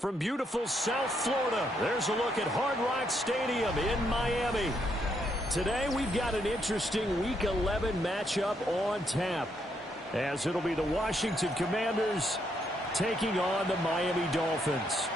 From beautiful South Florida, there's a look at Hard Rock Stadium in Miami. Today, we've got an interesting Week 11 matchup on tap, as it'll be the Washington Commanders taking on the Miami Dolphins.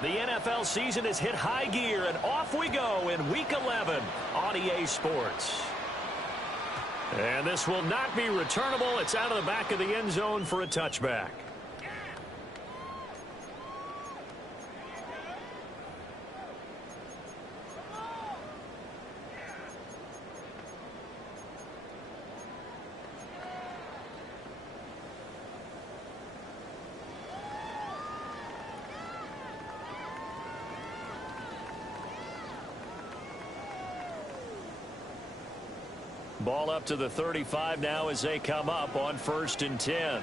The NFL season has hit high gear, and off we go in Week 11 on EA Sports. And this will not be returnable. It's out of the back of the end zone for a touchback. Ball up to the 35 now as they come up on 1st and 10.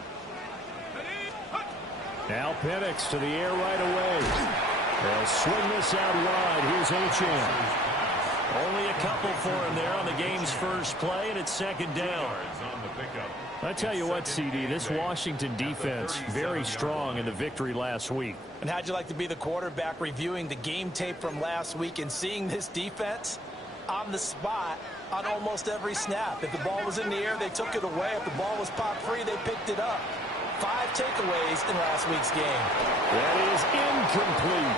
Now Penix to the air right away. They'll swing this out wide. Here's Imfl. Only a couple for him there on the game's first play, and it's 2nd down. I tell you what, CD, this Washington defense very strong in the victory last week. And how'd you like to be the quarterback reviewing the game tape from last week and seeing this defense on the spot on almost every snap? If the ball was in the air, they took it away. If the ball was popped free, they picked it up. 5 takeaways in last week's game. That is incomplete.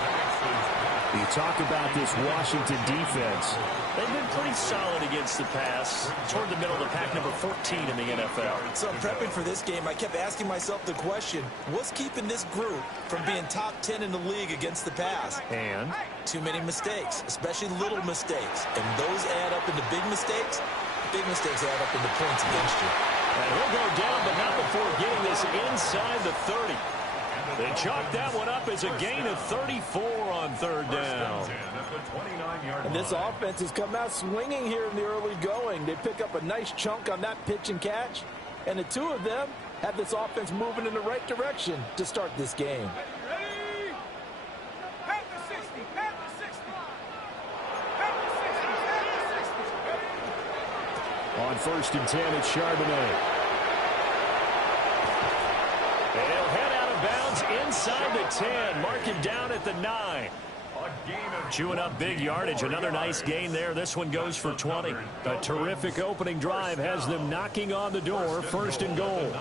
You talk about this Washington defense. They've been pretty solid against the pass. Toward the middle of the pack, number 14 in the NFL. So prepping for this game, I kept asking myself the question, what's keeping this group from being top 10 in the league against the pass? And? Too many mistakes, especially little mistakes. And those add up into big mistakes. Big mistakes add up into points against you. And he'll go down, but not before getting this inside the 30. They chalk that one up as a gain of 34 on 3rd down. And this offense has come out swinging here in the early going. They pick up a nice chunk on that pitch and catch. And the two of them have this offense moving in the right direction to start this game. On 1st and 10, it's Charbonnet. They'll head out of bounds inside the 10. Mark him down at the 9. Chewing up big yardage. Another nice gain there. This one goes for 20. A terrific opening drive has them knocking on the door. 1st and goal.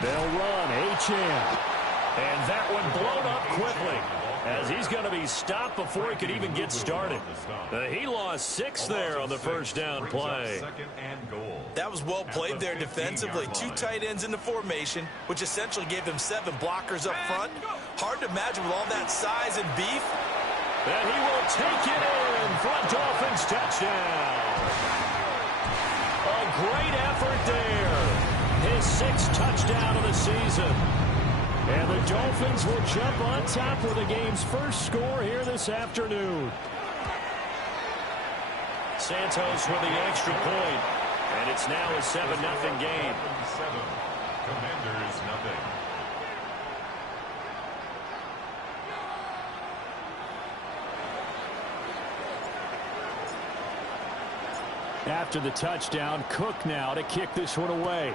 They'll run. Achane. And that one blown up quickly, as he's going to be stopped before he could even get started. He lost 6 there on the 1st down play. That was well played there defensively. 2 tight ends in the formation, which essentially gave them 7 blockers up front. Hard to imagine with all that size and beef. And he will take it in for a Dolphins touchdown. A great effort there. His 6th touchdown of the season. And the Dolphins will jump on top with the game's first score here this afternoon. Santos with the extra point. And it's now a 7-0 game. 7, Commanders nothing. After the touchdown, Cook now to kick this one away.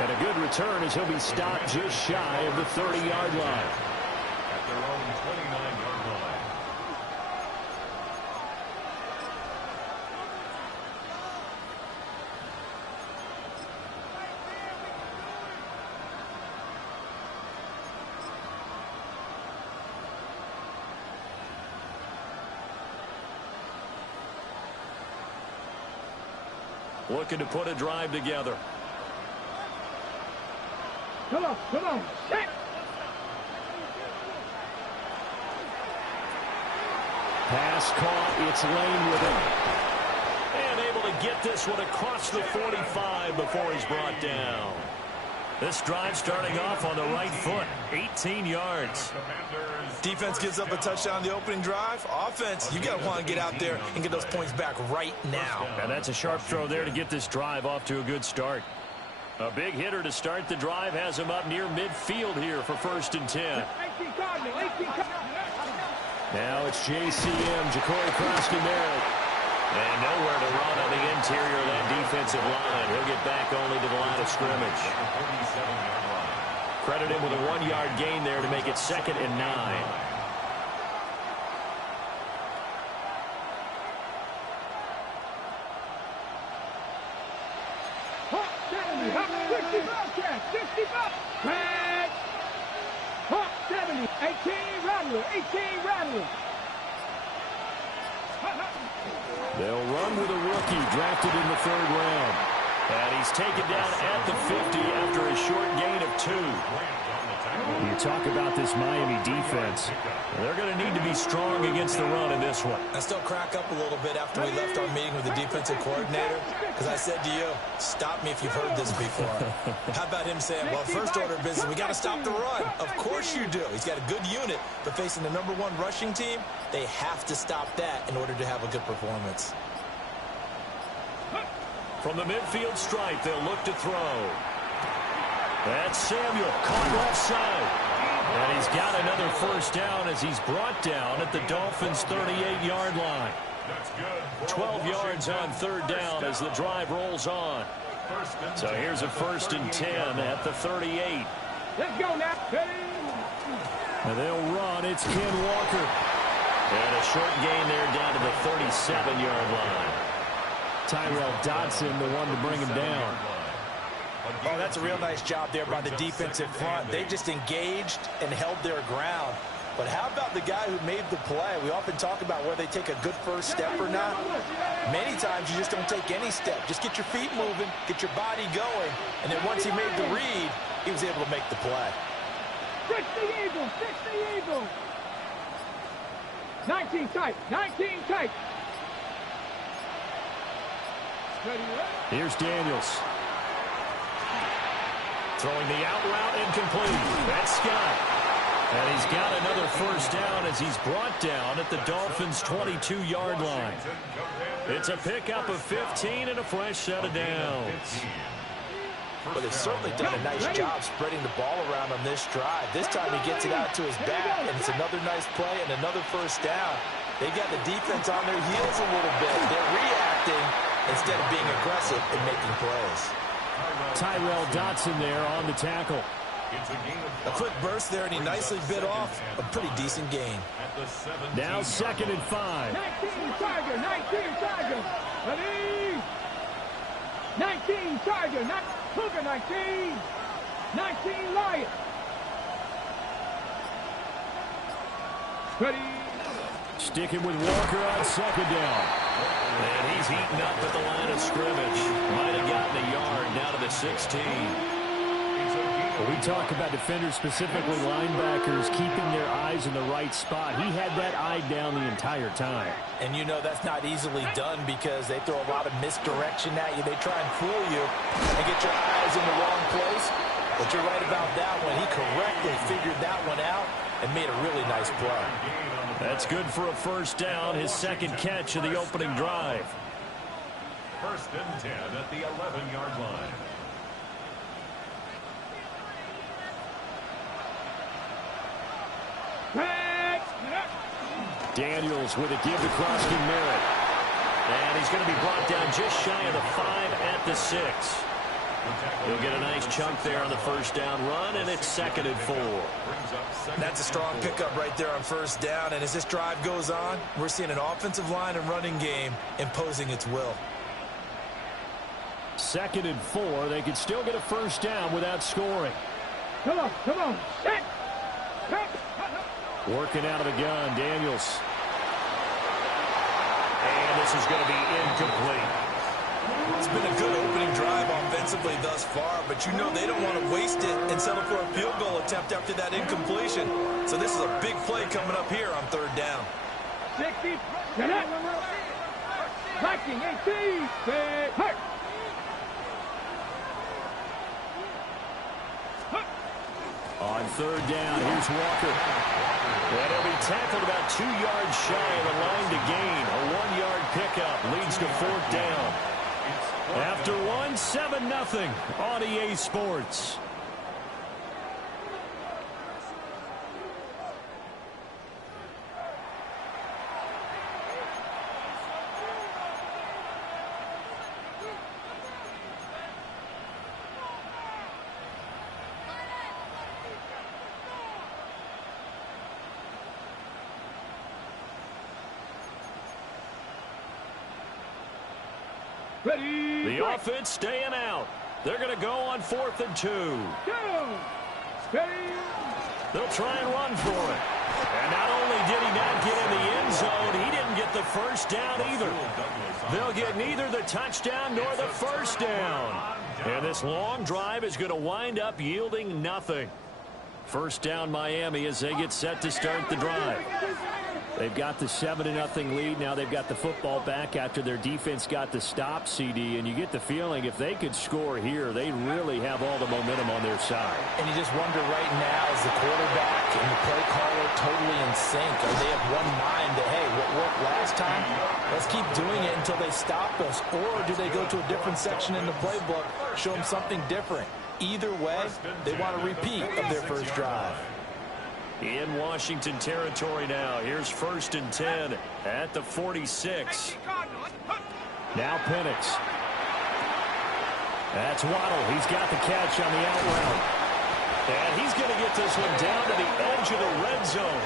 And a good return as he'll be stopped just shy of the 30-yard line. At their own 29-yard line. Looking to put a drive together. Come on, set. Pass caught, it's Lane with it. And able to get this one across the 45 before he's brought down. This drive starting off on the right foot, 18 yards. Defense gives up a touchdown on the opening drive. Offense, you got to want to get out there and get those points back right now. And that's a sharp throw there to get this drive off to a good start. A big hitter to start the drive has him up near midfield here for 1st and 10. Now it's JCM, Ja'Cory Krosky-Merritt. And nowhere to run on the interior of that defensive line. He'll get back only to the line of scrimmage. Credit him with a 1-yard gain there to make it 2nd and 9. Hawk 70, 18 Rattler, 18 Rattler. They'll run with a rookie drafted in the 3rd round. And he's taken down at the 50 after a short gain of 2. You talk about this Miami defense. They're going to need to be strong against the run in this one. I still crack up a little bit after we left our meeting with the defensive coordinator because I said to you, stop me if you've heard this before. How about him saying, well, first order of business, we got to stop the run. Of course you do. He's got a good unit, but facing the #1 rushing team, they have to stop that in order to have a good performance. From the midfield stripe, they'll look to throw. That's Samuel, caught left side. And he's got another 1st down as he's brought down at the Dolphins' 38-yard line. 12 yards on 3rd down as the drive rolls on. So here's a 1st and 10 at the 38. Let's go now. And they'll run. It's Ken Walker. And a short gain there down to the 37-yard line. Tyrell Dodson, the one to bring him down. Oh, that's a real nice job there by the defensive front. They just engaged and held their ground. But how about the guy who made the play? We often talk about whether they take a good first step or not. Many times you just don't take any step. Just get your feet moving, get your body going, and then once he made the read, he was able to make the play. 60 Eagles, 60 Eagles. 19 tight, 19 tight. Here's Daniels. Throwing the out route incomplete. That's Scott. And he's got another 1st down as he's brought down at the Dolphins' 22-yard line. It's a pickup of 15 and a fresh set of downs. But they've certainly done a nice job spreading the ball around on this drive. This time he gets it out to his back, and it's another nice play and another 1st down. They've got the defense on their heels a little bit. They're reacting instead of being aggressive and making plays. Tyrell Dodson there on the tackle. A quick burst there, and he nicely bit off a pretty decent gain. Now 2nd and 5. 19 Tiger, 19 Tiger. Ready? 19 Tiger, not Cougar, 19. 19 Lion. Ready? Sticking with Walker on 2nd down. And he's heating up at the line of scrimmage. Might have gotten a yard down to the 16. We talk about defenders, specifically linebackers, keeping their eyes in the right spot. He had that eye down the entire time. And you know that's not easily done because they throw a lot of misdirection at you. They try and fool you and get your eyes in the wrong place. But you're right about that one. He correctly figured that one out and made a really nice play. That's good for a 1st down, his 2nd catch of the opening drive. 1st and 10 at the 11-yard line. Daniels with a give to Krosky-Merritt. And he's going to be brought down just shy of the 5 at the 6. He'll get a nice chunk there on the 1st down run, and it's 2nd and 4. That's a strong pickup right there on 1st down, and as this drive goes on, we're seeing an offensive line and running game imposing its will. 2nd and 4. They could still get a 1st down without scoring. Come on, come on. Set. Working out of the gun, Daniels. And this is going to be incomplete. It's been a good opening drive offensively thus far, but you know they don't want to waste it and settle for a field goal attempt after that incompletion. So this is a big play coming up here on 3rd down. 60. Get up. Like Blocking 18. Set. Hurt. On third down, here's Walker. And he'll be tackled about 2 yards shy of the line to gain. A 1-yard pickup leads to fourth down. After one, 7-0 on EA Sports. Ready. The offense staying out. They're going to go on 4th and 2. Down. Ready. They'll try and run for it. And not only did he not get in the end zone, he didn't get the first down either. They'll get neither the touchdown nor the first down. And this long drive is going to wind up yielding nothing. First down Miami as they get set to start the drive. They've got the 7-0 lead. Now they've got the football back after their defense got the stop, CD. And you get the feeling if they could score here, they really have all the momentum on their side. And you just wonder right now, is the quarterback and the play caller totally in sync? Are they of one mind that, hey, what worked last time, let's keep doing it until they stop us? Or do they go to a different section in the playbook, show them something different? Either way, they want a repeat of their first drive. In Washington territory now. Here's 1st and 10 at the 46. Now Penix. That's Waddle. He's got the catch on the out route. And he's going to get this one down to the edge of the red zone.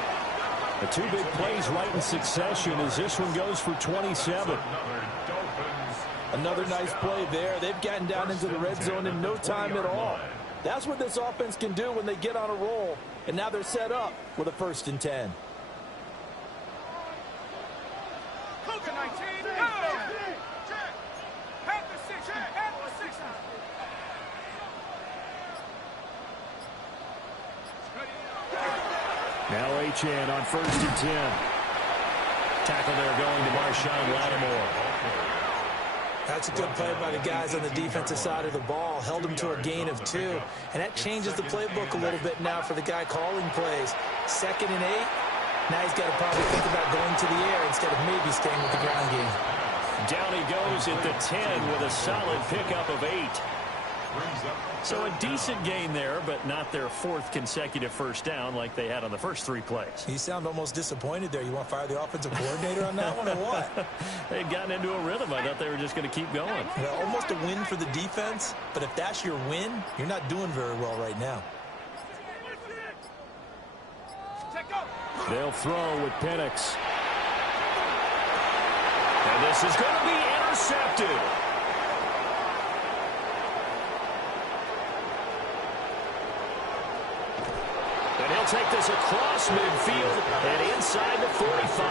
The 2 big plays right in succession as this one goes for 27. Another nice play there. They've gotten down into the red zone in no time at all. That's what this offense can do when they get on a roll. And now they're set up with a 1st and 10. Now Achane on 1st and 10. Tackle there going to Marshawn Lattimore. That's a good play by the guys on the defensive side of the ball. Held him to a gain of 2. And that changes the playbook a little bit now for the guy calling plays. 2nd and 8. Now he's got to probably think about going to the air instead of maybe staying with the ground game. Down he goes at the 10 with a solid pickup of 8. So a decent gain there, but not their 4th consecutive first down like they had on the first 3 plays. You sound almost disappointed there. You want to fire the offensive coordinator on that one or what? They'd gotten into a rhythm. I thought they were just going to keep going. Well, almost a win for the defense, but if that's your win, you're not doing very well right now. They'll throw with Penix. And this is going to be intercepted. And he'll take this across midfield and inside the 45.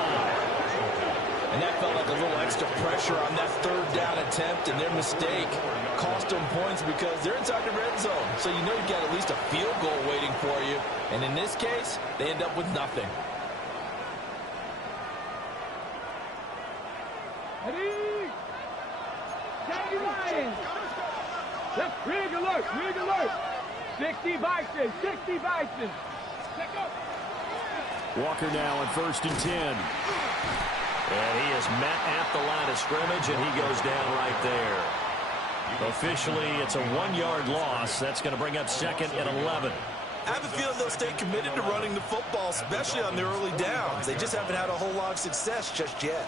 And that felt like a little extra pressure on that 3rd down attempt, and their mistake cost them points because they're inside the red zone. So you know you've got at least a field goal waiting for you. And in this case, they end up with nothing. Ready. Danny Ryan. Let's rig alert. Rig alert. 60 Bison. 60 Bison. Walker now on 1st and 10. And he is met at the line of scrimmage, and he goes down right there. Officially, it's a 1-yard loss. That's going to bring up 2nd and 11. I have a feeling they'll stay committed to running the football, especially on their early downs. They just haven't had a whole lot of success just yet.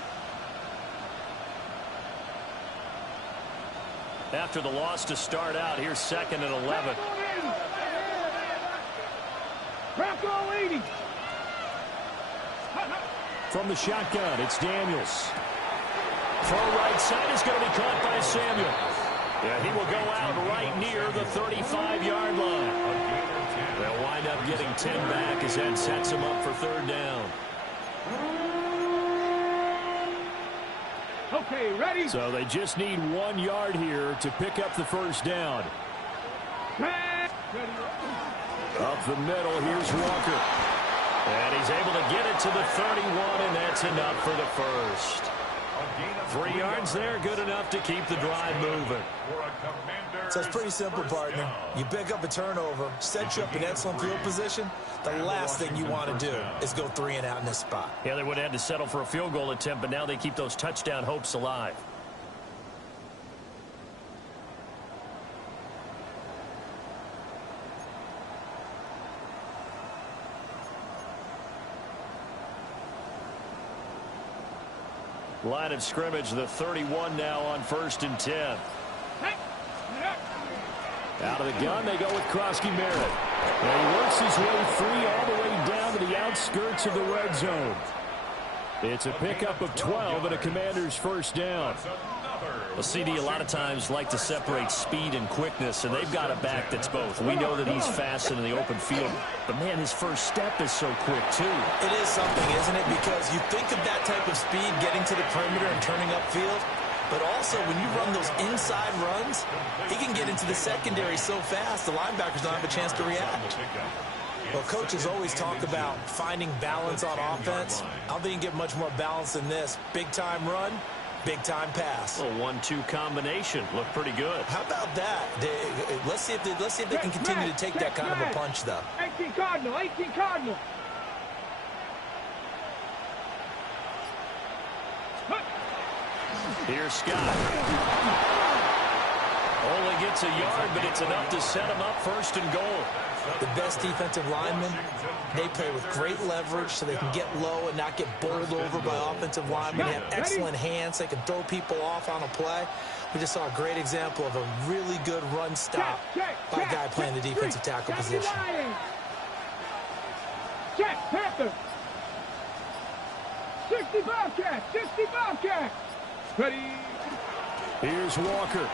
After the loss to start out, here's 2nd and 11. Bronco 80. From the shotgun, it's Daniels. Throw right side is going to be caught by Samuel. Yeah, he will go out right near the 35-yard line. They'll wind up getting 10 back as that sets him up for 3rd down. Okay, ready. So they just need 1 yard here to pick up the first down. Up the middle, here's Walker. And he's able to get it to the 31, and that's enough for the first. 3 yards there, good enough to keep the drive moving. So it's pretty simple, partner. You pick up a turnover, set you up in excellent field position. The last thing you want to do is go 3 and out in this spot. Yeah, they would have had to settle for a field goal attempt, but now they keep those touchdown hopes alive. Line of scrimmage, the 31 now on 1st and 10. Out of the gun, they go with Krosky Merritt. And he works his way free all the way down to the outskirts of the red zone. It's a pickup of 12 and a Commander's first down. Well, CD, a lot of times like to separate speed and quickness, and they've got a back that's both. We know that he's fast in the open field, but, man, his first step is so quick, too. It is something, isn't it? Because you think of that type of speed getting to the perimeter and turning upfield, but also when you run those inside runs, he can get into the secondary so fast the linebackers don't have a chance to react. Well, coaches always talk about finding balance on offense. I don't think you can get much more balance than this. Big-time run, big-time pass. A 1-2 combination. Looked pretty good. How about that? Let's see if they can continue to take that kind of a punch, though. 18 Cardinal, 18 Cardinal. Here's Scott. Only gets a yard, but it's enough to set him up 1st and goal. The best defensive linemen, they play with great leverage so they can get low and not get bowled over by offensive linemen. They have excellent hands. They can throw people off on a play. We just saw a great example of a really good run stop by a guy playing the defensive tackle position. Check, Panther. 60 Bobcat, 60 Bobcat. Ready. Here's Walker.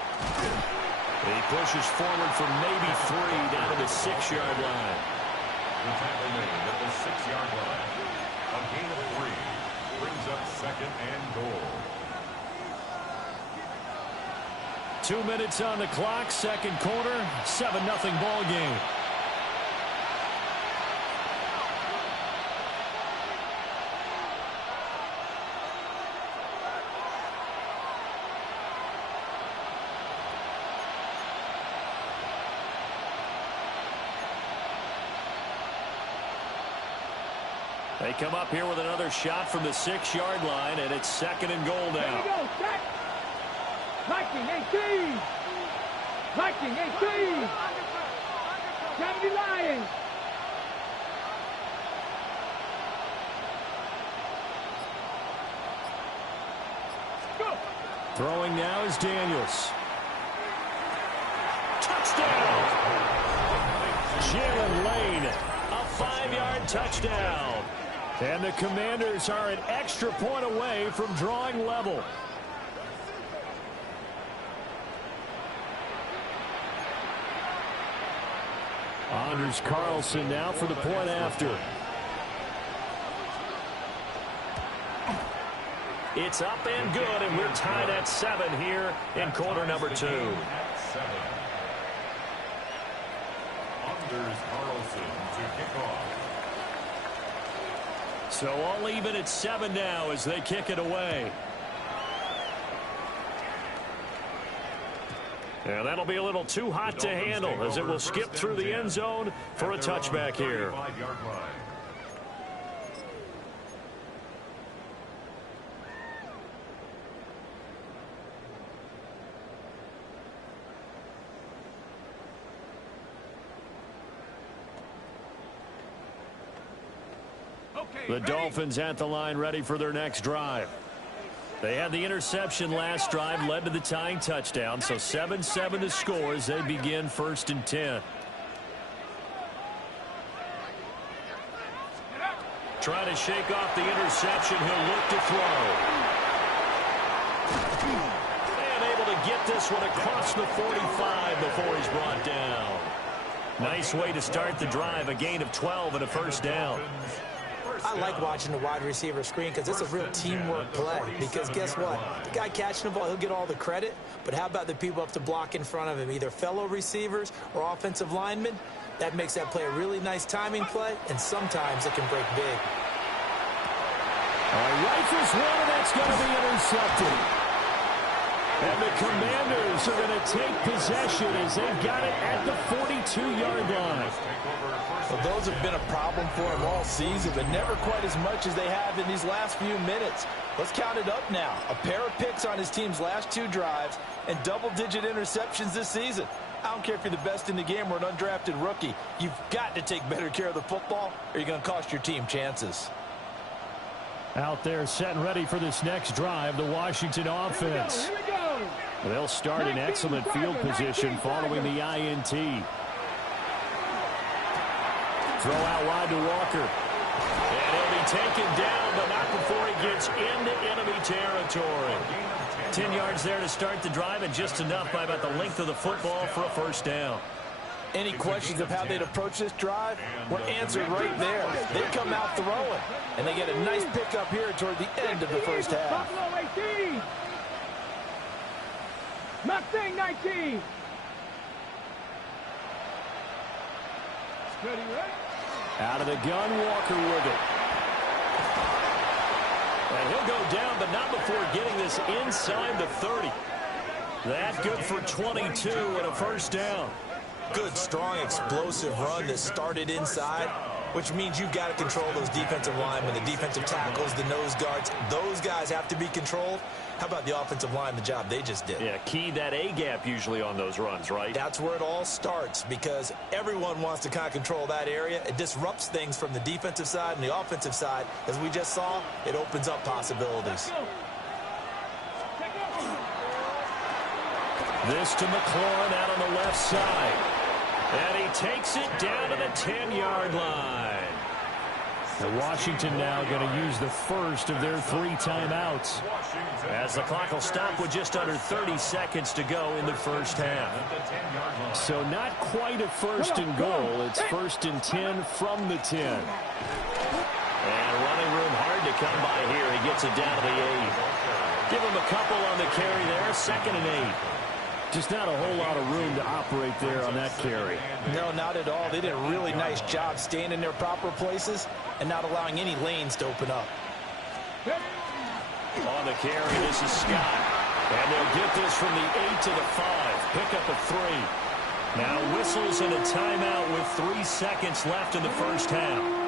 He pushes forward for maybe 3 down to the 6-yard line. The tackle made at the 6-yard line. A gain of 3 brings up 2nd and goal. 2 minutes on the clock, 2nd quarter, 7-0 ball game. They come up here with another shot from the 6-yard line, and it's 2nd and goal There now. we go, set. Viking 18. Viking 18. 70 Lions. Go. Throwing now is Daniels. Touchdown! Jalen Lane, a 5-yard touchdown. And the Commanders are an extra point away from drawing level. Anders Carlson now for the point after. It's up and good, and we're tied at 7 here in quarter number 2. Anders Carlson to kick off. So all even at 7 now as they kick it away. And that'll be a little too hot to handle as it will skip through the end zone for a touchback here. The Dolphins at the line ready for their next drive. They had the interception last drive, led to the tying touchdown, so 7-7 to score as they begin 1st and 10. Trying to shake off the interception, he'll look to throw. And able to get this one across the 45 before he's brought down. Nice way to start the drive, a gain of 12 and a 1st down. I like watching the wide receiver screen because it's a real teamwork play. Because guess what? The guy catching the ball, he'll get all the credit. But how about the people up to block in front of him, either fellow receivers or offensive linemen? That makes that play a really nice timing play, and sometimes it can break big. Rifles one, and that's going to be intercepted. And the Commanders are going to take possession as they've got it at the 42-yard line. Well, those have been a problem for them all season, but never quite as much as they have in these last few minutes. Let's count it up now. A pair of picks on his team's last 2 drives and double-digit interceptions this season. I don't care if you're the best in the game or an undrafted rookie. You've got to take better care of the football or you're going to cost your team chances. Out there set and ready for this next drive, the Washington offense. They'll start in excellent field position following the INT. Throw out wide to Walker. And he'll be taken down, but not before he gets into enemy territory. 10 yards there to start the drive, and just enough by about the length of the football for a first down. Any questions of how they'd approach this drive were answered right there. They come out throwing, and they get a nice pickup here toward the end of the first half. Buffalo 18. Mustang 19. Steady, right? Out of the gun, Walker with it. And he'll go down, but not before getting this inside the 30. That good for 22 and a first down. Good, strong, explosive run that started inside, which means you've got to control those defensive linemen, the defensive tackles, the nose guards. Those guys have to be controlled. How about the offensive line, the job they just did? Yeah, key that A-gap usually on those runs, right? That's where it all starts because everyone wants to kind of control that area. It disrupts things from the defensive side and the offensive side. As we just saw, it opens up possibilities. This to McLaurin out on the left side. And he takes it down to the 10-yard line. And Washington now going to use the first of their 3 timeouts, as the clock will stop with just under 30 seconds to go in the first half. So not quite a first and goal. It's first and 10 from the 10. And running room hard to come by here. He gets it down to the 8. Give him a couple on the carry there. 2nd and 8. Just not a whole lot of room to operate there on that carry. No, not at all. They did a really nice job staying in their proper places and not allowing any lanes to open up. On the carry, this is Scott. And they'll get this from the 8 to the 5. Pick up a 3. Now whistles and a timeout with 3 seconds left in the first half.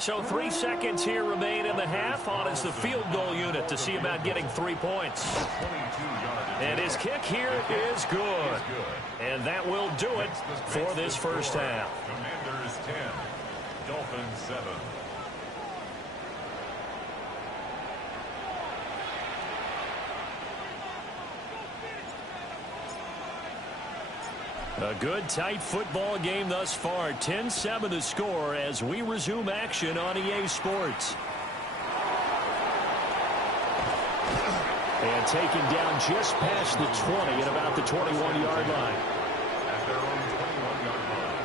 So 3 seconds here remain in the half. On is the field goal unit to see about getting 3 points. And his kick here is good. And that will do it for this first half. Commanders 10, Dolphins 7. A good, tight football game thus far. 10-7 the score as we resume action on EA Sports. And taken down just past the 20 at about the 21-yard line. At their own 21-yard line.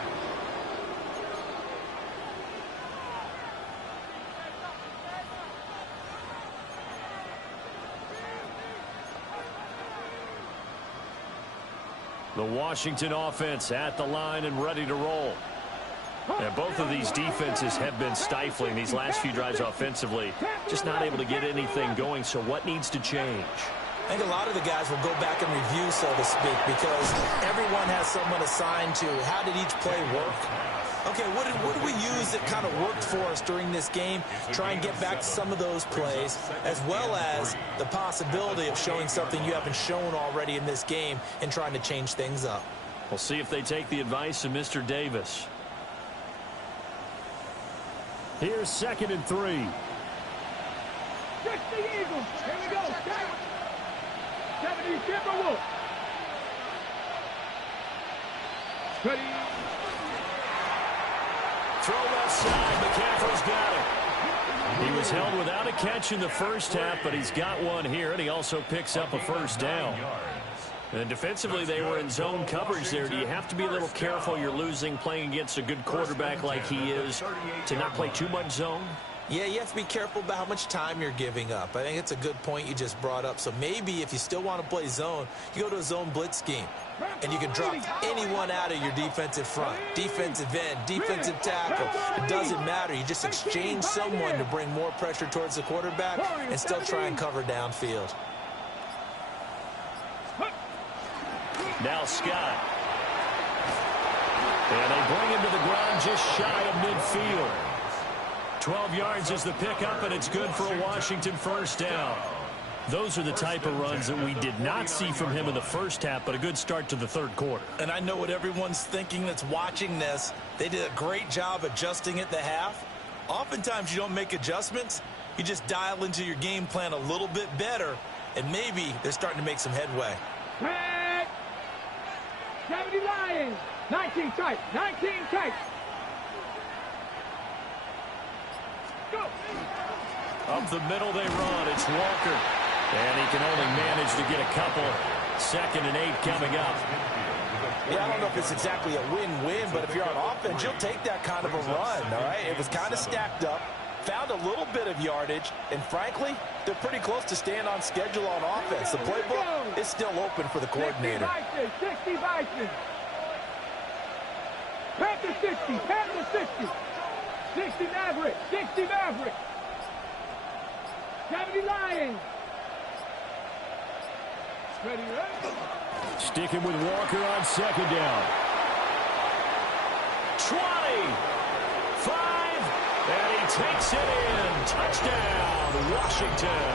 The Washington offense at the line and ready to roll. And both of these defenses have been stifling these last few drives offensively. Just not able to get anything going, so what needs to change? I think a lot of the guys will go back and review, so to speak, because everyone has someone assigned to how did each play work. Okay, what did we use that kind of worked for us during this game? Try and get back to some of those plays, as well as the possibility of showing something you haven't shown already in this game and trying to change things up. We'll see if they take the advice of Mr. Davis. Here's 2nd and 3. Catch the Eagles. Here we go. 70 Timberwolves. Ready. Throw left side. McCaffrey's got it. He was held without a catch in the first half, but he's got one here, and he also picks up a first down. And defensively, they were in zone coverage there. Do you have to be a little careful? You're losing playing against a good quarterback like he is to not play too much zone? Yeah, you have to be careful about how much time you're giving up. I think it's a good point you just brought up. So maybe if you still want to play zone, you go to a zone blitz scheme. And you can drop anyone out of your defensive front. Defensive end, defensive tackle. It doesn't matter. You just exchange someone to bring more pressure towards the quarterback and still try and cover downfield. Now Scott. And they bring him to the ground just shy of midfield. 12 yards is the pickup, and it's good for a Washington first down. Those are the type of runs that we did not see from him in the first half, but a good start to the third quarter. And I know what everyone's thinking that's watching this. They did a great job adjusting at the half. Oftentimes you don't make adjustments. You just dial into your game plan a little bit better, and maybe they're starting to make some headway. 70 Lions. 19 tight. 19 tight. Go. Up the middle they run. It's Walker. And he can only manage to get a couple. 2nd and 8 coming up. Yeah, I don't know if it's exactly a win-win, but if you're on offense, you'll take that kind of a run, all right? It was kind of stacked up, found a little bit of yardage, and frankly, they're pretty close to staying on schedule on offense. The playbook is still open for the coordinator. 60 Bison. Panther 60. Panther 60. 60 Maverick. 60 Maverick. 70 Lions. Ready, right? Sticking with Walker on 2nd down. 20. 5. And he takes it in. Touchdown, Washington.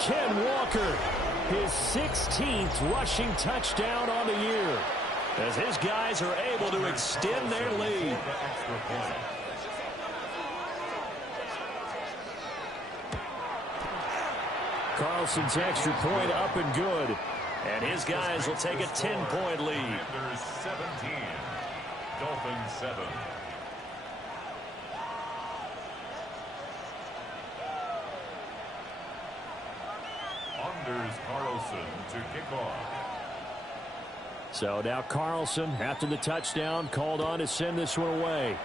Ken Walker, his 16th rushing touchdown on the year, as his guys are able to extend their lead. Carlson's extra point up and good. And his guys will take a 10-point lead. Commanders 17, Dolphins 7. Anders Carlson to kick off. So now Carlson, after the touchdown, called on to send this one away.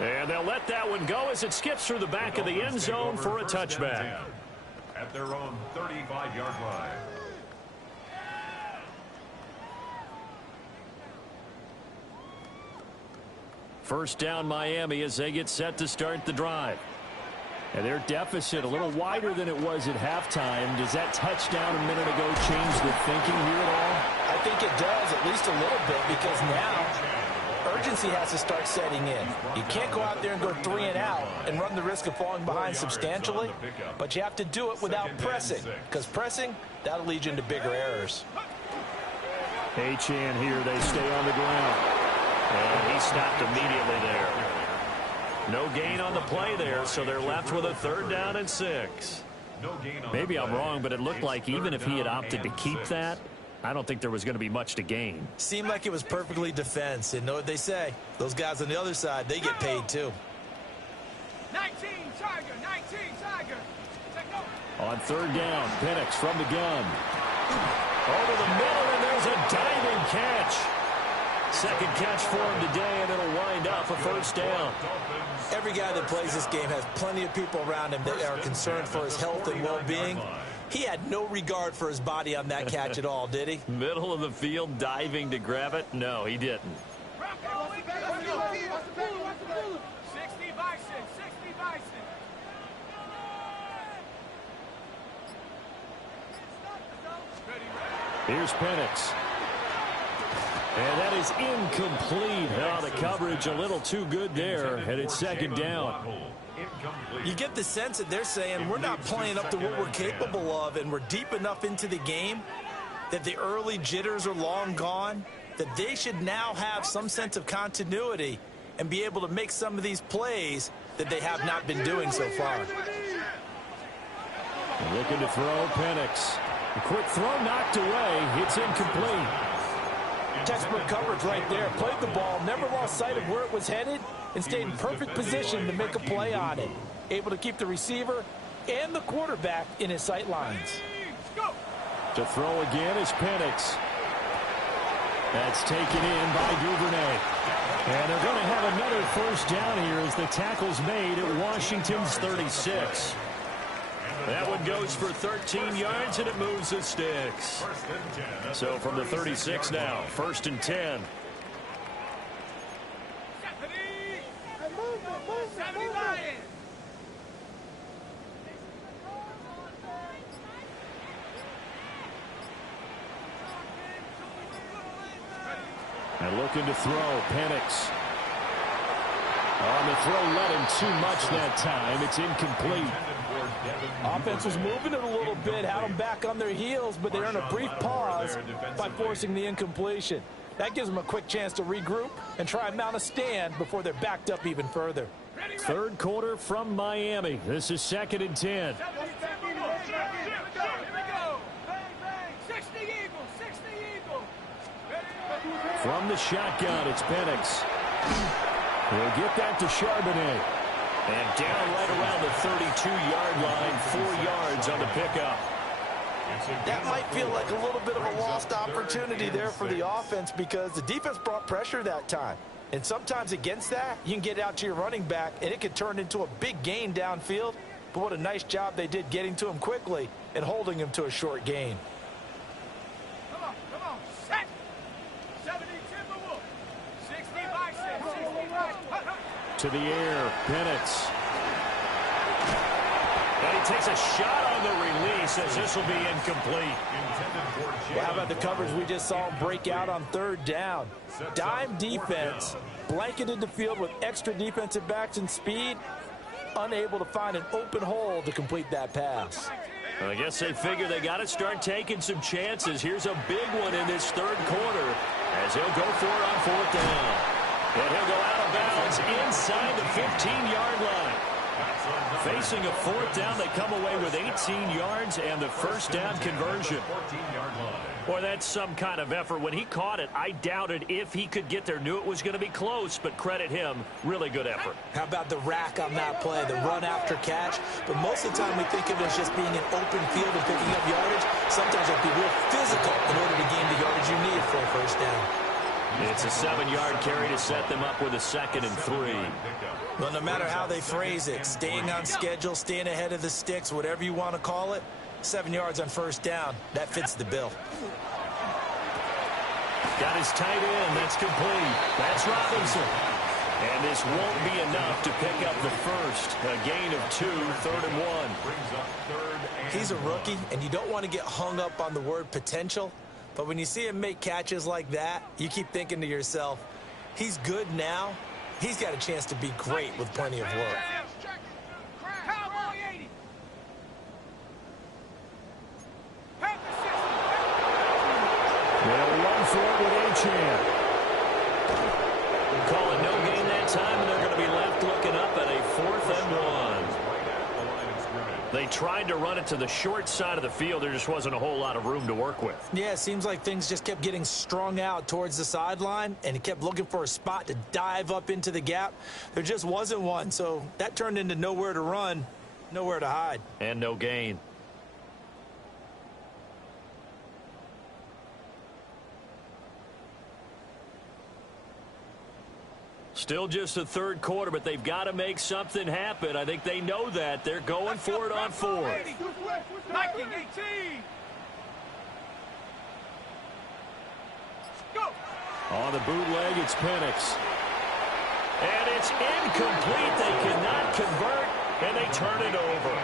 And they'll let that one go as it skips through the back of the end zone for a touchback. At their own 35-yard line. First down Miami as they get set to start the drive. And their deficit a little wider than it was at halftime. Does that touchdown a minute ago change the thinking here at all? I think it does, at least a little bit, because now urgency has to start setting in. You can't go out there and go 3 and out and run the risk of falling behind substantially, but you have to do it without pressing, because pressing, that'll lead you into bigger errors. Achane here, they stay on the ground. And he stopped immediately there. No gain on the play there, so they're left with a 3rd down and 6. Maybe I'm wrong, but it looked like even if he had opted to keep that, I don't think there was going to be much to gain. Seemed like it was perfectly defense. And know what they say? Those guys on the other side, they get paid too. 19 Tiger. 19 Tiger. On 3rd down, Penix from the gun. Over the middle, and there's a diving catch. 2nd catch for him today, and it'll wind up a 1st down. Every guy that plays this game has plenty of people around him that are concerned for his health and well-being. He had no regard for his body on that catch at all, did he? Middle of the field, diving to grab it? No, he didn't. 60 Bison. 60 Bison. Here's Penix. And that is incomplete. Now the coverage a little too good there, and it's 2nd down. You get the sense that they're saying we're not playing up to what we're capable of, and we're deep enough into the game that the early jitters are long gone, that they should now have some sense of continuity and be able to make some of these plays that they have not been doing so far. Looking to throw, Penix. A quick throw knocked away. It's incomplete. Textbook coverage right there. Played the ball, never lost sight of where it was headed, and stayed in perfect position to make a play on it. Able to keep the receiver and the quarterback in his sight lines. To throw again is Penix. That's taken in by Duvernay. And they're going to have another first down here as the tackle's made at Washington's 36. That one goes for 13 yards, and it moves the sticks. So from the 36 now, 1st and 10. And looking to throw, Penix. On the throw, let him too much that time. It's incomplete. Offense was moving it a little bit, had them back on their heels, but they earned a brief pause by forcing the incompletion. That gives them a quick chance to regroup and try and mount a stand before they're backed up even further. 3rd quarter from Miami. This is 2nd and 10. From the shotgun, it's Penix. He'll get that to Charbonnet. And down right around the 32-yard line, 4 yards on the pickup. That might feel like a little bit of a lost opportunity there for the offense because the defense brought pressure that time. And sometimes against that, you can get out to your running back, and it could turn into a big gain downfield. But what a nice job they did getting to him quickly and holding him to a short gain. Come on, set. 70 Timberwolves. 60 bicep, 60 bicep. To the air, Penix. And he takes a shot on the release as this will be incomplete. Well, how about the coverage we just saw him break out on 3rd down? Dime defense, blanketed the field with extra defensive backs and speed, unable to find an open hole to complete that pass. I guess they figure they got to start taking some chances. Here's a big one in this 3rd quarter as he'll go for it on 4th down. And he'll go out of bounds inside the 15-yard line. Facing a 4th down, they come away with 18 yards and the 1st down conversion. Boy, that's some kind of effort. When he caught it, I doubted if he could get there. Knew it was going to be close, but credit him. Really good effort. How about the rack on that play, the run after catch? But most of the time we think of it as just being an open field and picking up yardage. Sometimes you have to be real physical in order to gain the yardage you need for a 1st down. It's a 7-yard carry to set them up with a 2nd and 3. Well, no matter how they phrase it, staying on schedule, staying ahead of the sticks, whatever you want to call it, 7 yards on 1st down, that fits the bill. Got his tight end. That's complete. That's Robinson. And this won't be enough to pick up the first. A gain of 2, 3rd and 1. He's a rookie, and you don't want to get hung up on the word potential. But when you see him make catches like that, you keep thinking to yourself, he's good now. He's got a chance to be great with plenty of work. They'll run for it with Achane. Call it no gain that time, and they're going to be left looking up at a 4th and 1. They tried to run it to the short side of the field. There just wasn't a whole lot of room to work with. Yeah, it seems like things just kept getting strung out towards the sideline, and he kept looking for a spot to dive up into the gap. There just wasn't one, so that turned into nowhere to run, nowhere to hide. And no gain. Still just the 3rd quarter, but they've got to make something happen. I think they know that. They're going for it on 4th. Nike 18. Go. On the bootleg, it's Penix. And it's incomplete. They cannot convert, and they turn it over.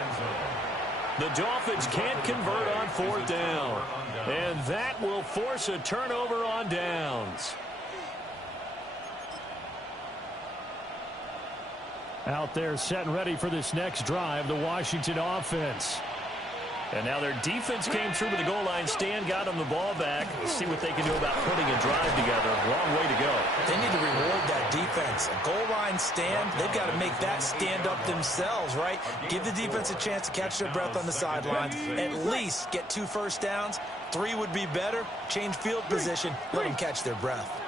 The Dolphins can't convert on 4th down. And that will force a turnover on downs. Out there set and ready for this next drive, the Washington offense. And now their defense came through to the goal line stand, got them the ball back. Let's see what they can do about putting a drive together. Long way to go. They need to reward that defense. A goal line stand, they've got to make that stand up themselves, right? Give the defense a chance to catch their breath on the sideline. At least get 2 first downs. 3 would be better. Change field position. Let them catch their breath.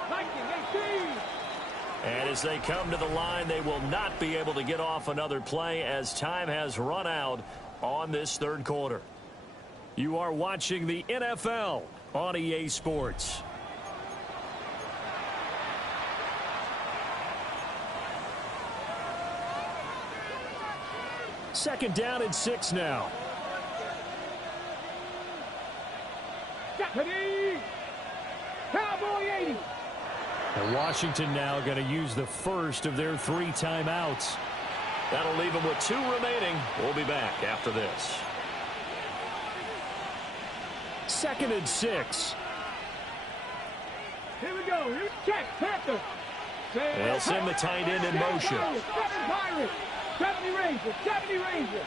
And as they come to the line, they will not be able to get off another play as time has run out on this 3rd quarter. You are watching the NFL on EA Sports. Second down and 6 now. Ready. Cowboy 80. And Washington now going to use the first of their 3 timeouts. That'll leave them with 2 remaining. We'll be back after this. Second and 6. Here we go. Here's check. Panther. They'll send the tight end in motion. 7 Pirates. 70 Rangers. 70 Rangers.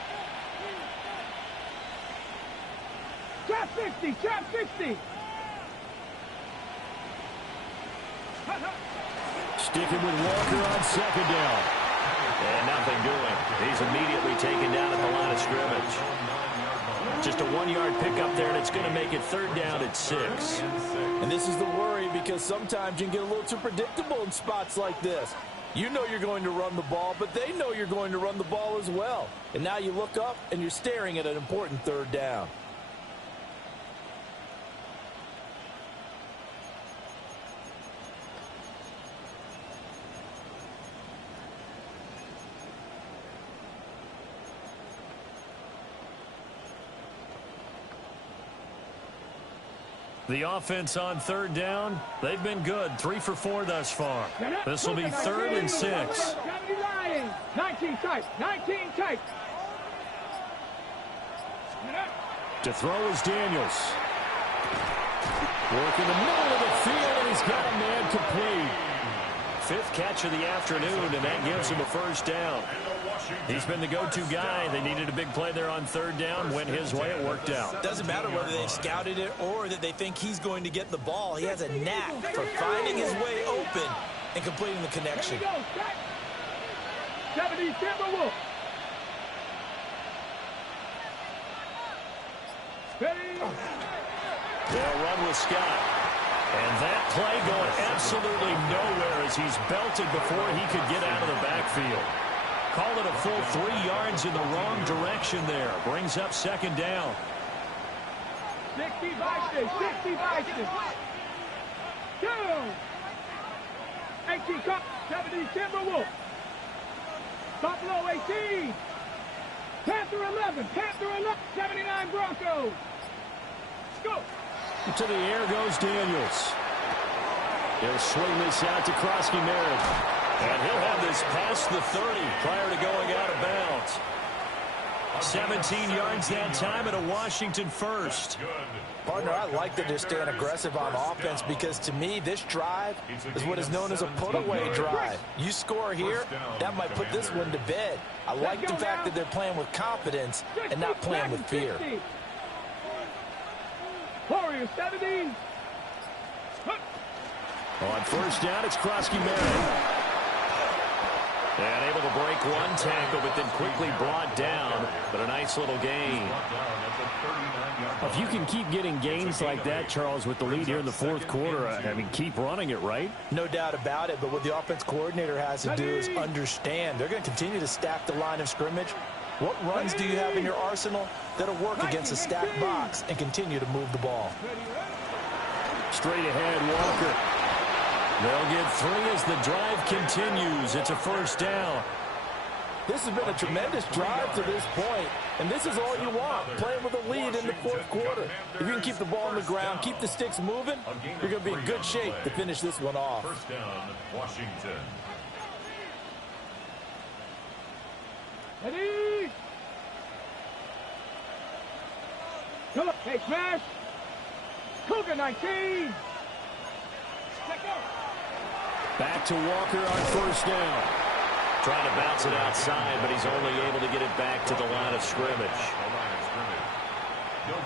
Trap 60. Trap 60. Sticking with Walker on second down. And nothing doing. He's immediately taken down at the line of scrimmage. Just a 1-yard pickup there, and it's going to make it third down at 6. And this is the worry, because sometimes you can get a little too predictable in spots like this. You know you're going to run the ball, but they know you're going to run the ball as well. And now you look up, and you're staring at an important third down. The offense on third down, they've been good. 3 for 4 thus far. This will be third and 6. 19 tight. 19 tight. To throw is Daniels. Work in the middle of the field, and he's got a man complete. 5th catch of the afternoon, and that gives him a first down. He's been the go-to guy. They needed a big play there on third down. Went his way. It worked out. Doesn't matter whether they've scouted it or that they think he's going to get the ball. He has a knack for finding his way open and completing the connection. 70 Timberwolves. They'll run with Scott. And that play going absolutely nowhere as he's belted before he could get out of the backfield. Call it a full 3 yards in the wrong direction there. Brings up second down. 60 Bison. 60 Bison. 2. 18 Cup. 70 Timberwolves. Buffalo 18. Panther 11. Panther 11. 79 Broncos. Go. To the air goes Daniels. He'll swing this out to Krosky-Merritt. And he'll have this past the 30 prior to going out of bounds. 17 yards that time and a Washington first. Partner, I like that they're staying aggressive on offense because, to me, this drive is what is known as a put-away drive. You score here, that might put this one to bed. I like the fact that they're playing with confidence and not playing with fear. Warriors 70. On first down, it's Krosky-Merritt. And able to break one tackle, but then quickly brought down. But a nice little gain. If you can keep getting gains like that, Charles, with the lead here in the fourth quarter, I mean, keep running it, right? No doubt about it, but what the offense coordinator has to do is understand. They're going to continue to stack the line of scrimmage. What runs do you have in your arsenal that'll work against a stacked box and continue to move the ball? Straight ahead, Walker. They'll get 3 as the drive continues. It's a first down. This has been a tremendous drive to this point, and this is all you want, playing with a lead in the fourth quarter. If you can keep the ball on the ground, keep the sticks moving, you're going to be in good shape to finish this one off. First down, Washington. Ready? Come on. Hey, smash. Cougar 19. Let go. Back to Walker on first down. Trying to bounce it outside, but he's only able to get it back to the line of scrimmage.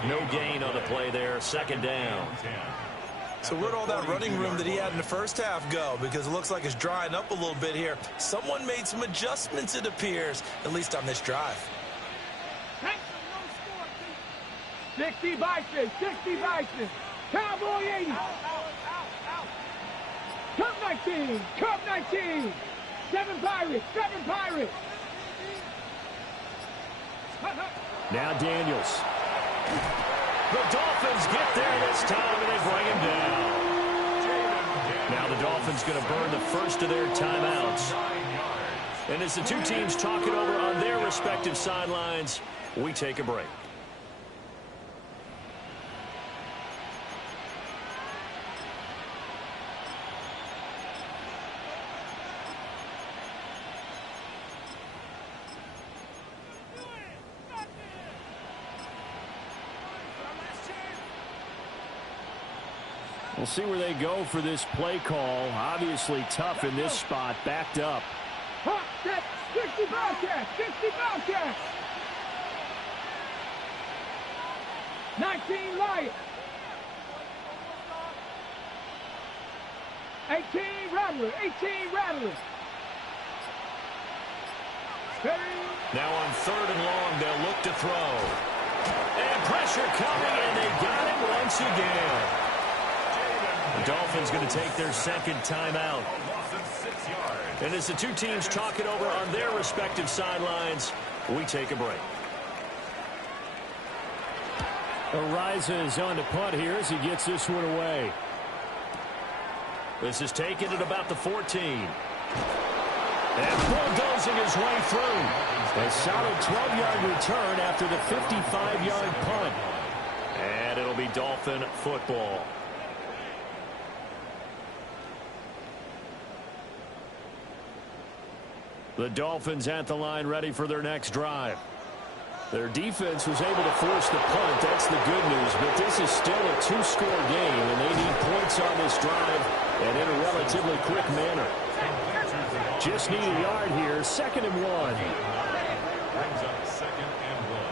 No gain on the play there. Second down. So where'd all that running room that he had in the first half go? Because it looks like it's drying up a little bit here. Someone made some adjustments, it appears, at least on this drive. 60 Bison. 60 Bison. Cowboy 80. Cup 19. Cup 19. 7 Pirates. 7 Pirates. Now Daniels. The Dolphins get there this time, and they bring him down. Now the Dolphins going to burn the first of their timeouts. And as the two teams talk it over on their respective sidelines, we take a break. We'll see where they go for this play call. Obviously tough in this spot, backed up. Hot, set, 60 Bobcats, 60 Bobcats. 19 Lions. 18 Rattlers, 18 Rattlers. Now on 3rd and long, they'll look to throw. And pressure coming, and they got it once again. The Dolphins going to take their second timeout. And as the two teams talk it over on their respective sidelines, we take a break. Arises on to punt here as he gets this one away. This is taken at about the 14. And bulldozing his way through. A solid 12-yard return after the 55-yard punt. And it'll be Dolphin football. The Dolphins at the line ready for their next drive. Their defense was able to force the punt. That's the good news. But this is still a two-score game, and they need points on this drive and in a relatively quick manner. Just need a yard here. 2nd and 1. Brings up 2nd and 1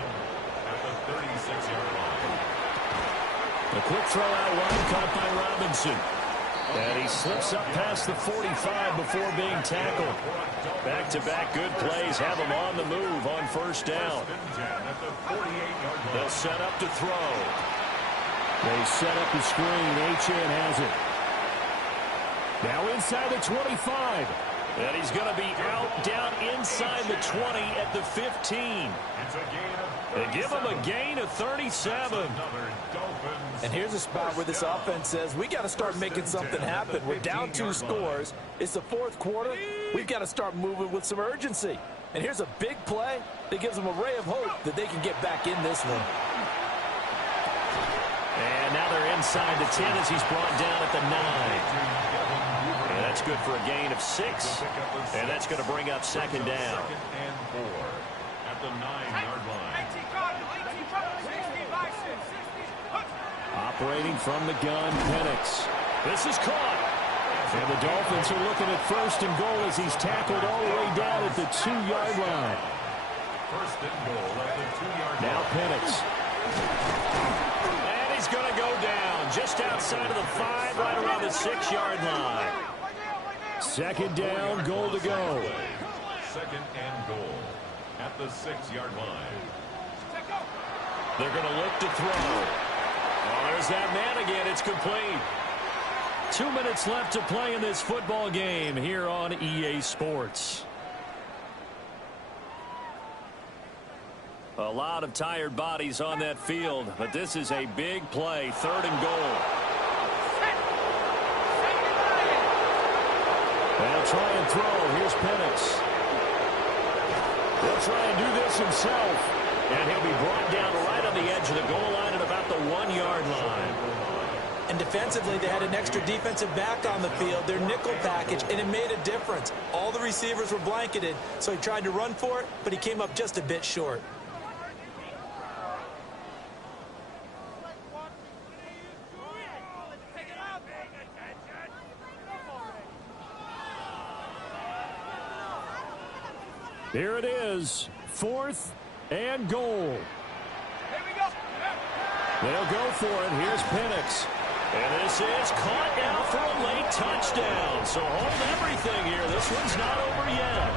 at the 36-yard line. A quick throw out wide, caught by Robinson. And he slips up past the 45 before being tackled. Back-to-back good plays have him on the move on 1st down. They'll set up to throw. They set up the screen. Achane has it. Now inside the 25. And he's going to be out down inside the 20 at the 15. They give him a gain of 37. And here's a spot where this offense says, we got to start making something happen. We're down 2 scores. It's the 4th quarter. We've got to start moving with some urgency. And here's a big play that gives them a ray of hope that they can get back in this one. And now they're inside the 10 as he's brought down at the 9. And that's good for a gain of 6. And that's going to bring up 2nd down. 2nd and 4 at the 9-yard line. Operating from the gun, Penix. This is caught. And the Dolphins are looking at 1st and goal as he's tackled all the way down at the 2-yard line. 1st and goal at the 2-yard line. Now Penix. And he's going to go down just outside of the 5, right around the 6-yard line. 2nd down, goal to go. 2nd and goal at the 6-yard line. They're going to look to throw. Oh, there's that man again. It's complete. 2 minutes left to play in this football game here on EA Sports. A lot of tired bodies on that field, but this is a big play. 3rd and goal. They'll try and throw. Here's Penix. He'll try and do this himself. And he'll be brought down right on the edge of the goal line at about the 1-yard line. And defensively, they had an extra defensive back on the field, their nickel package, and it made a difference. All the receivers were blanketed, so he tried to run for it, but he came up just a bit short. Here it is, 4th and goal. They'll go for it. Here's Penix. And this is caught now for a late touchdown. So hold everything here. This one's not over yet.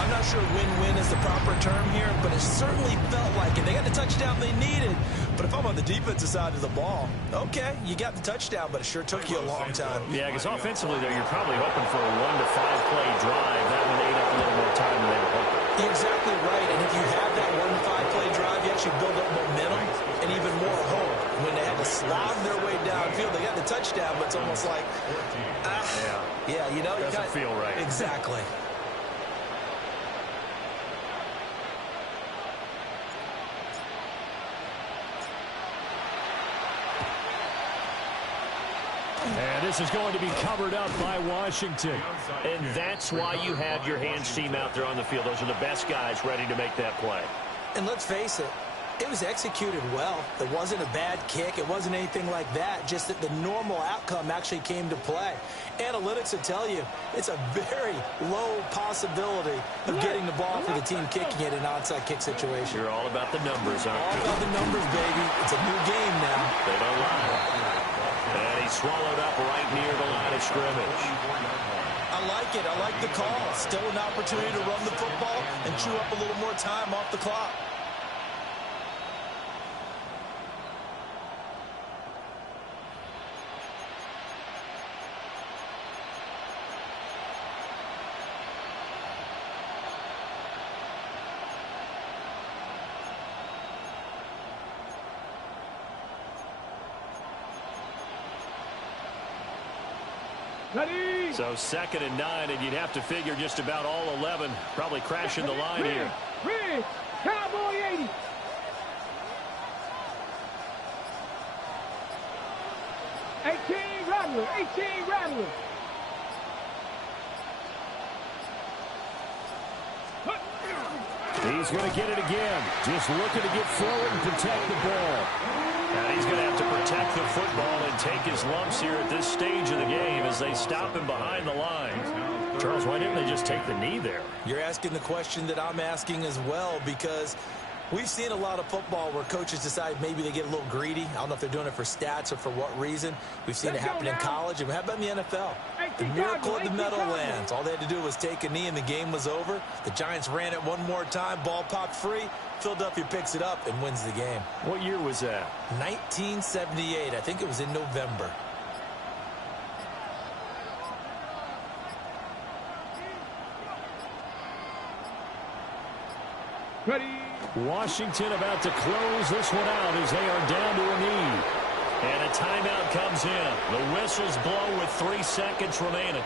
I'm not sure win-win is the proper term here, but it certainly felt like it. They got the touchdown they needed. But if I'm on the defensive side of the ball, okay, you got the touchdown, but it sure took you a long time. Yeah, because offensively, though, you're probably hoping for a 1 to 5 play drive. That one ate up a little more time than they were hoping. You're exactly right, and if you have that 1 to 5 play drive, you actually build up momentum and even more hope. When they had to slog their way downfield, they got the touchdown, but it's almost like, you know. Doesn't feel right. Exactly. And this is going to be covered up by Washington. And that's why you have your hands team out there on the field. Those are the best guys ready to make that play. And let's face it, it was executed well. It wasn't a bad kick. It wasn't anything like that. Just that the normal outcome actually came to play. Analytics will tell you it's a very low possibility of getting the ball for the team kicking it in an onside kick situation. You're all about the numbers, aren't you? All about the numbers, baby. It's a new game now. They don't lie. And he swallowed up right near the line of scrimmage. I like it. I like the call. Still an opportunity to run the football and chew up a little more time off the clock. Ready. So 2nd and 9, and you'd have to figure just about all 11 probably crashing the line here. Red. Cowboy 80. Rattler. 18 Rattler. He's going to get it again. Just looking to get forward and protect the ball. And he's going to have to protect the football and take his lumps here at this stage of the game as they stop him behind the line. Charles, why didn't they just take the knee there? You're asking the question that I'm asking as well, because we've seen a lot of football where coaches decide maybe they get a little greedy. I don't know if they're doing it for stats or for what reason. We've seen it happen in college, and how about in the NFL? The miracle of the Meadowlands. All they had to do was take a knee, and the game was over. The Giants ran it one more time. Ball popped free. Philadelphia picks it up and wins the game. What year was that? 1978. I think it was in November. Ready. Washington about to close this one out as they are down to a knee. And a timeout comes in. The whistles blow with 3 seconds remaining.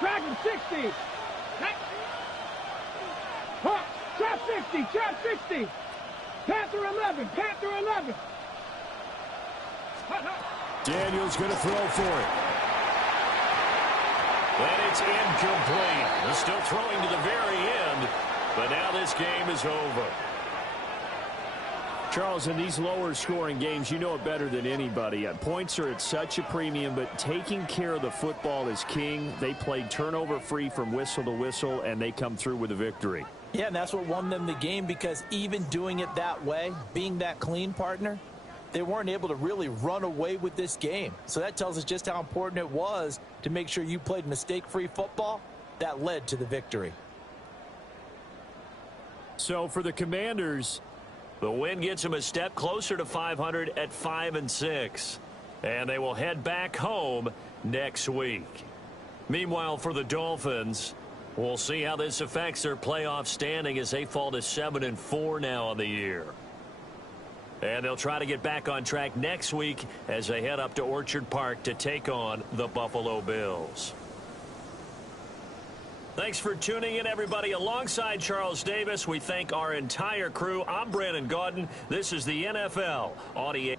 Dragon 60. Trap 60. Trap 60. Panther 11. Panther 11. Daniel's going to throw for it. And it's incomplete. They're still throwing to the very end, but now this game is over. Charles, in these lower-scoring games, you know it better than anybody. Points are at such a premium, but taking care of the football is king. They played turnover-free from whistle to whistle, and they come through with a victory. Yeah, and that's what won them the game, because even doing it that way, being that clean partner, they weren't able to really run away with this game. So that tells us just how important it was to make sure you played mistake-free football. That led to the victory. So for the Commanders, the win gets them a step closer to 500 at 5-6. And they will head back home next week. Meanwhile, for the Dolphins, we'll see how this affects their playoff standing as they fall to 7-4 now on the year. And they'll try to get back on track next week as they head up to Orchard Park to take on the Buffalo Bills. Thanks for tuning in, everybody. Alongside Charles Davis, we thank our entire crew. I'm Brandon Gaudin. This is the NFL Audio.